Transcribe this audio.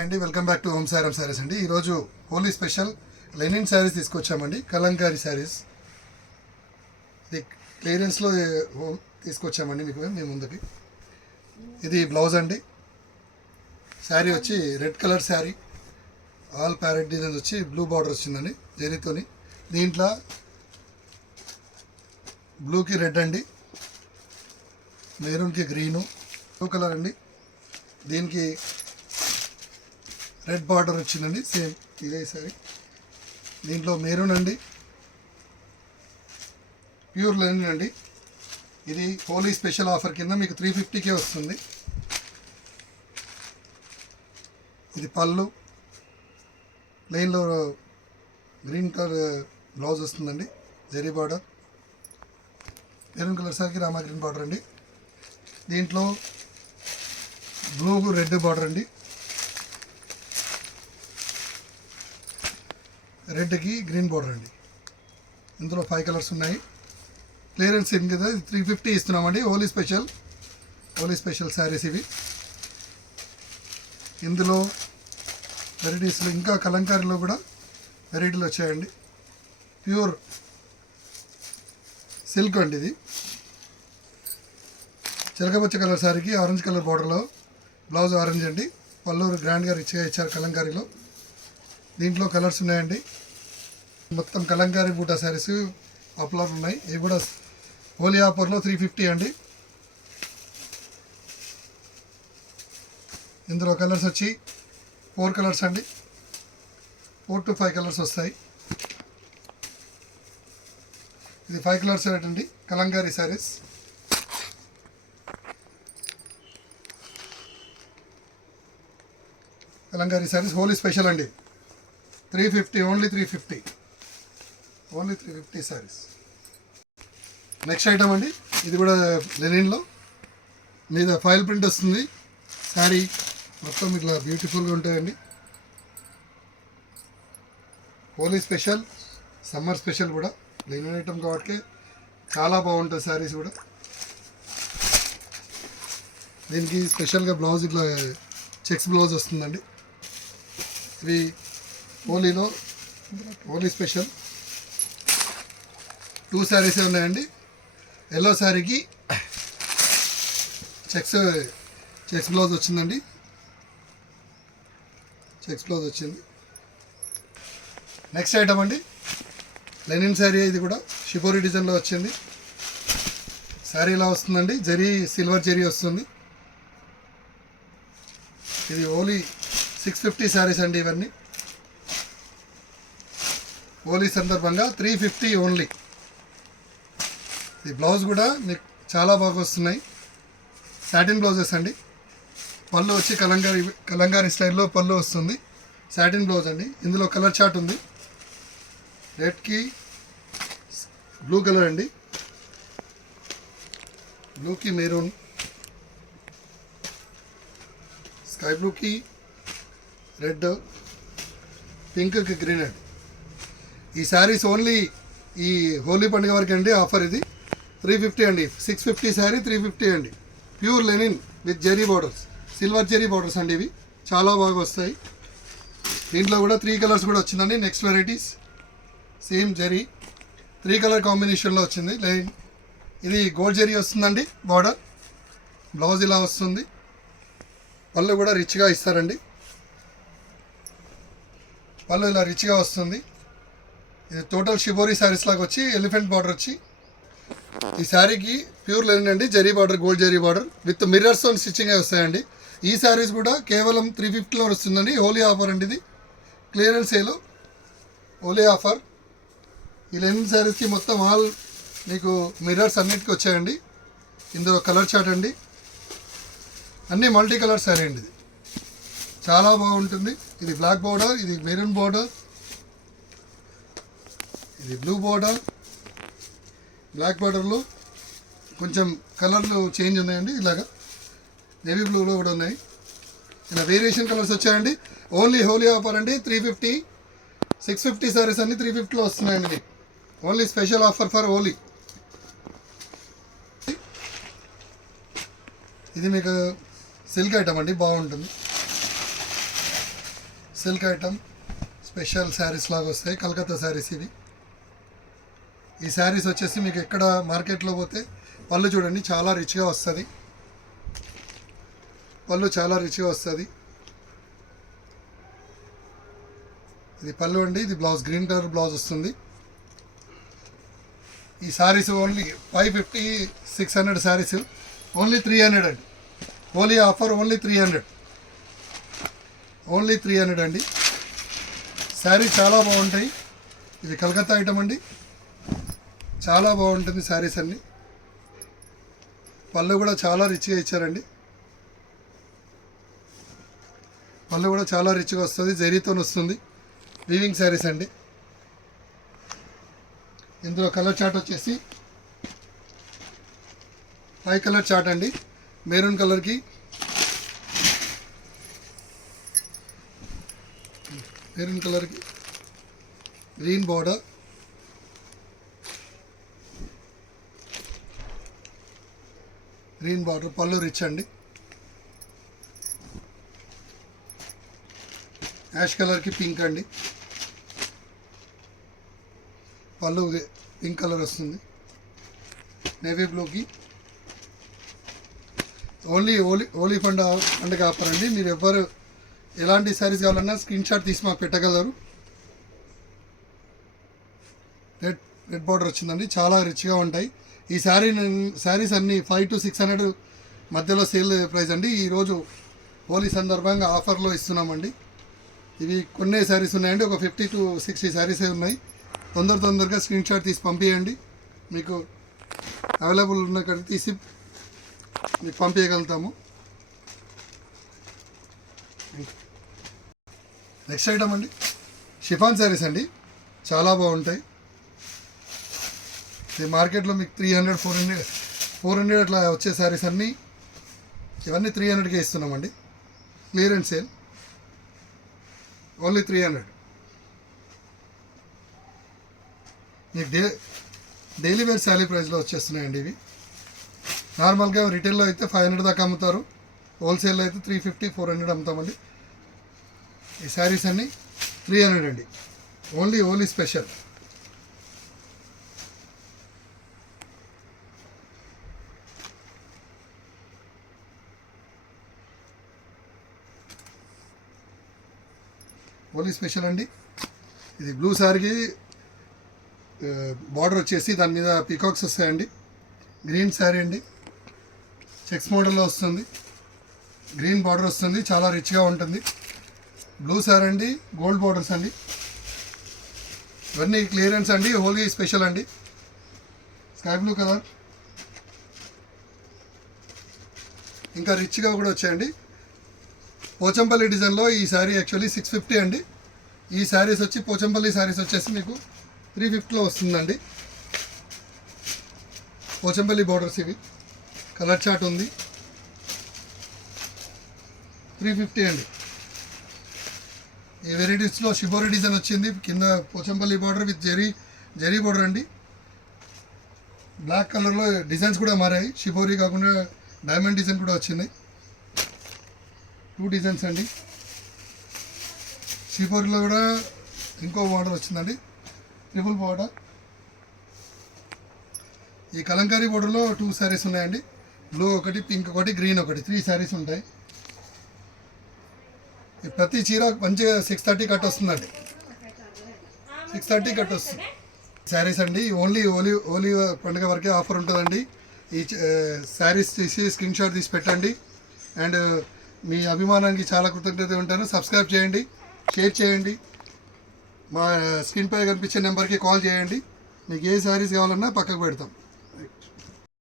అండి welcome back to home Sairam saris అండి. ఈరోజు హోలీ స్పెషల్ లెనిన్ శారీస్ తీసుకొచ్చామండి. కలంకారీ శారీస్ ఇది క్లియరెన్స్లో తీసుకొచ్చామండి మీకు మీ ముందుకి. ఇది బ్లౌజ్ అండి. శారీ వచ్చి red colour sari, all parrot designs వచ్చి బ్లూ బార్డర్ వచ్చిందండి జరీతోని. దీంట్లో బ్లూకి రెడ్ అండి, మెరూన్కి గ్రీను, బ్లూ కలర్ అండి. దీనికి రెడ్ బార్డర్ వచ్చిందండి, సేమ్ ఇదే సారీ. దీంట్లో మెరూన్ అండి, ప్యూర్ లెనిన్ అండి. ఇది హోలీ స్పెషల్ ఆఫర్ కింద మీకు 350కే వస్తుంది. ఇది పళ్ళు, ప్లెయిన్లో గ్రీన్ కలర్ బ్లౌజ్ వస్తుందండి, జరీ బార్డర్. మెరూన్ కలర్ సార్కి రామా గ్రీన్ బార్డర్ అండి. దీంట్లో బ్లూ రెడ్ బార్డర్ అండి, రెడ్కి గ్రీన్ బార్డర్ అండి. ఇందులో 5 కలర్స్ ఉన్నాయి. క్లియరెన్స్ ఏం కదా 350 ఇస్తున్నామండి. హోలీ స్పెషల్ శారీస్ ఇవి. ఇందులో వెరైటీస్లో ఇంకా కలంకారీలో కూడా వెరైటీలు వచ్చాయండి. ప్యూర్ సిల్క్ అండి. ఇది చిలకపచ్చ కలర్ శారీకి ఆరెంజ్ కలర్ బార్డర్లో బ్లౌజ్ ఆరెంజ్ అండి. పళ్ళు గ్రాండ్గా రిచ్గా ఇచ్చారు కలంకారీలో. దీంట్లో కలర్స్ ఉన్నాయండి. మొత్తం కలంకారీ బూటా శారీస్ ఆఫర్లో ఉన్నాయి. ఇవి కూడా హోలీ ఆఫర్లో 350 అండి. ఇందులో కలర్స్ వచ్చి 4 కలర్స్ అండి. 4 to 5 కలర్స్ వస్తాయి. ఇది 5 కలర్స్ అండి కలంకారీ శారీస్. కలంకారీ శారీస్ హోలీ స్పెషల్ అండి. 350, ఓన్లీ 350 శారీస్. నెక్స్ట్ ఐటమ్ అండి. ఇది కూడా లెనిన్లో మీద ఫైల్ ప్రింట్ వస్తుంది. శారీ మొత్తం ఇట్లా బ్యూటిఫుల్గా ఉంటాయండి. హోలీ స్పెషల్, సమ్మర్ స్పెషల్ కూడా లెనిన్ ఐటమ్ కాబట్టి చాలా బాగుంటుంది శారీస్ కూడా. దీనికి స్పెషల్గా బ్లౌజ్ ఇట్లా చెక్స్ బ్లౌజ్ వస్తుందండి. ఇవి హోలీ స్పెషల్ 2 శారీస్ ఉన్నాయండి. ఎల్లో శారీకి చెక్స్ బ్లౌజ్ వచ్చిందండి. చెక్స్ బ్లౌజ్ వచ్చింది. నెక్స్ట్ ఐటమ్ అండి లెనిన్ శారీ. ఇది కూడా షిబోరి డిజైన్లో వచ్చింది. శారీ ఇలా వస్తుందండి. సిల్వర్ జరీ వస్తుంది. ఇది ఓన్లీ 650 శారీస్ అండి. ఇవన్నీ హోలీ సందర్భంగా 350 ఓన్లీ. ఈ బ్లౌజ్ కూడా మీకు చాలా బాగా వస్తున్నాయి. సాటిన్ బ్లౌజెస్ అండి. పళ్ళు వచ్చి కలంకారీ స్టైల్లో పళ్ళు వస్తుంది. సాటిన్ బ్లౌజ్ అండి. ఇందులో కలర్ చార్ట్ ఉంది. రెడ్కి బ్లూ కలర్ అండి, బ్లూకి మెరూన్, స్కై బ్లూకి రెడ్, పింక్కి గ్రీన్ అండి. ఈ శారీస్ ఓన్లీ ఈ హోలీ పండుగ వరకు అండి ఆఫర్. ఇది 350 అండి. 650 శారీ 350 అండి. Pure linen with zari borders, silver zari borders అండి. ఇవి చాలా బాగా వస్తాయి. దీంట్లో కూడా 3 కలర్స్ కూడా వచ్చిందండి. Next varieties same zari 3 colour కాంబినేషన్లో వచ్చింది. ఇది గోల్డ్ జెరీ వస్తుందండి బార్డర్. బ్లౌజ్ ఇలా వస్తుంది. పళ్ళు కూడా రిచ్గా ఇస్తారండి. పళ్ళు ఇలా రిచ్గా వస్తుంది. ఇది టోటల్ షిబోరీ శారీస్ లాగా వచ్చి ఎలిఫెంట్ బార్డర్ వచ్చి ఈ శారీకి ప్యూర్ లెనిన్ అండి. Zari border, gold zari border with మిర్రర్స్తో స్టిచ్చింగ్ వస్తాయండి. ఈ శారీస్ కూడా కేవలం 350లో వస్తుందండి. హోలీ ఆఫర్ అండి. ఇది క్లియరెన్స్ సేల్ హోలీ ఆఫర్. ఈ లెనిన్ శారీస్కి మొత్తం ఆల్ మీకు మిర్రర్స్ అన్నిటికీ వచ్చాయండి. ఇందులో కలర్ చార్ట్ అండి. అన్నీ మల్టీ కలర్ శారీ అండి. ఇది చాలా బాగుంటుంది. ఇది బ్లాక్ బార్డర్, ఇది మెరూన్ బార్డర్, ఇది బ్లూ బార్డర్. బ్లాక్ బార్డర్లో కొంచెం కలర్లు చేంజ్ ఉన్నాయండి. ఇలాగా నేవీ బ్లూలో కూడా ఉన్నాయి. ఇలా వేరియేషన్ కలర్స్ వచ్చాయండి. ఓన్లీ హోలీ ఆఫర్ అండి. 350, 650 శారీస్ అన్ని 350లో వస్తున్నాయండి. Only special offer for Holi. ఇది మీకు సిల్క్ ఐటమ్ అండి, బాగుంటుంది. సిల్క్ ఐటమ్ స్పెషల్ శారీస్ లాగా వస్తాయి, కలకత్తా శారీస్ ఇవి. ఈ శారీస్ వచ్చేసి మీకు ఎక్కడ మార్కెట్లో పోతే పళ్ళు చూడండి చాలా రిచ్గా వస్తుంది, పళ్ళు చాలా రిచ్గా వస్తుంది. ఇది పళ్ళు అండి, ఇది బ్లౌజ్ గ్రీన్ కలర్ బ్లౌజ్ వస్తుంది. ఈ శారీస్ ఓన్లీ 550 600 శారీస్ ఓన్లీ 300 అండి. హోలీ ఆఫర్ ఓన్లీ 300, ఓన్లీ 300 అండి. శారీ చాలా బాగుంటాయి. ఇది కలకత్తా ఐటమ్ అండి, చాలా బాగుంటుంది శారీస్ అన్నీ. పళ్ళు కూడా చాలా రిచ్గా ఇచ్చారండి, పళ్ళు కూడా చాలా రిచ్గా వస్తుంది, జరీతో వస్తుంది. వీవింగ్ శారీస్ అండి. ఇందులో కలర్ చార్ట్ వచ్చేసి 5 కలర్ చార్ట్ అండి. మెరూన్ కలర్కి గ్రీన్ బార్డర్, పళ్ళు రిచ్ అండి. యాష్ కలర్కి పింక్ అండి, పళ్ళు పింక్ కలర్ వస్తుంది. నేవీ బ్లూకి ఓలీ పండుగ ఆఫర్ అండి. మీరు ఎవ్వరు ఎలాంటి శారీస్ కావాలన్నా స్క్రీన్ షాట్ తీసి మాకు పెట్టగలరు. రెడ్ బార్డర్ వచ్చిందండి, చాలా రిచ్గా ఉంటాయి. ఈ శారీస్ అన్నీ 500 to 600 మధ్యలో సేల్ ప్రైస్ అండి. ఈరోజు హోలీ సందర్భంగా ఆఫర్లో ఇస్తున్నామండి. ఇవి కొన్ని శారీస్ ఉన్నాయండి, ఒక 50 to 60 శారీసే ఉన్నాయి. తొందరగా స్క్రీన్ షాట్ తీసి పంపించండి, మీకు అవైలబుల్ ఉన్న కాడికి తీసి మీకు పంపించగలుగుతాము. నెక్స్ట్ ఐటమ్ అండి, షిఫాన్ శారీస్ అండి, చాలా బాగుంటాయి. ఇది మార్కెట్లో మీకు 300 400 అట్లా వచ్చే శారీస్ అన్నీ ఇవన్నీ 300కే ఇస్తున్నామండి. Clearance sale only 300. మీకు డైలీ వేర్ శారీ ప్రైస్లో వచ్చేస్తున్నాయండి ఇవి. నార్మల్గా రిటైల్లో అయితే 500 దాకా అమ్ముతారు, హోల్సేల్లో అయితే 350 400 అమ్ముతామండి. ఈ శారీస్ అన్నీ 300 అండి, ఓన్లీ స్పెషల్. ఓన్లీ స్పెషల్ అండి. ఇది బ్లూ శారీకి బార్డర్ వచ్చేసి దాని మీద పీకాక్స్ వస్తాయండి. గ్రీన్ శారీ అండి, చెక్స్ మోడల్లో వస్తుంది, గ్రీన్ బార్డర్ వస్తుంది, చాలా రిచ్గా ఉంటుంది. బ్లూ శారీ అండి, గోల్డ్ బార్డర్స్ అండి. ఇవన్నీ క్లియరెన్స్ అండి, హోలీ స్పెషల్ అండి. స్కై బ్లూ కలర్ ఇంకా రిచ్గా కూడా వచ్చాయండి. పోచంపల్లి డిజైన్లో ఈ శారీ యాక్చువల్లీ 650 అండి. ఈ శారీస్ వచ్చి పోచంపల్లి శారీస్ వచ్చేసి మీకు 350లో వస్తుందండి. పోచంపల్లి బార్డర్స్ ఇవి, కలర్ చార్ట్ ఉంది, 350 అండి. ఈ వెరైటీస్లో షిబోరి డిజైన్ వచ్చింది, కింద Pochampally border with zari border అండి. బ్లాక్ కలర్లో డిజైన్స్ కూడా మారాయి, షిబోరి కాకుండా డైమండ్ డిజైన్ కూడా వచ్చింది. 2 డిజైన్స్ అండి. షిబోరిలో కూడా ఇంకో బార్డర్ వచ్చిందండి, ట్రిపుల్ బార్డర్. ఈ కలంకారీ బార్డర్లో 2 శారీస్ ఉన్నాయండి, బ్లూ ఒకటి, పింక్ ఒకటి, గ్రీన్ ఒకటి, 3 శారీస్ ఉంటాయి. ప్రతి చీర మంచిగా 630 కట్ వస్తుందండి, 630 కట్ వస్తుంది శారీస్ అండి. ఓలీ పండుగ వరకే ఆఫర్ ఉంటుందండి. ఈ శారీస్ తీసి స్క్రీన్ షాట్ తీసి పెట్టండి. అండ్ మీ అభిమానానికి చాలా కృతజ్ఞత ఉంటాను. సబ్స్క్రైబ్ చేయండి, షేర్ చేయండి, మా స్క్రీన్ పై కనిపించే నెంబర్కి కాల్ చేయండి. మీకు ఏ శారీస్ కావాలన్నా పక్కకు పెడతాం.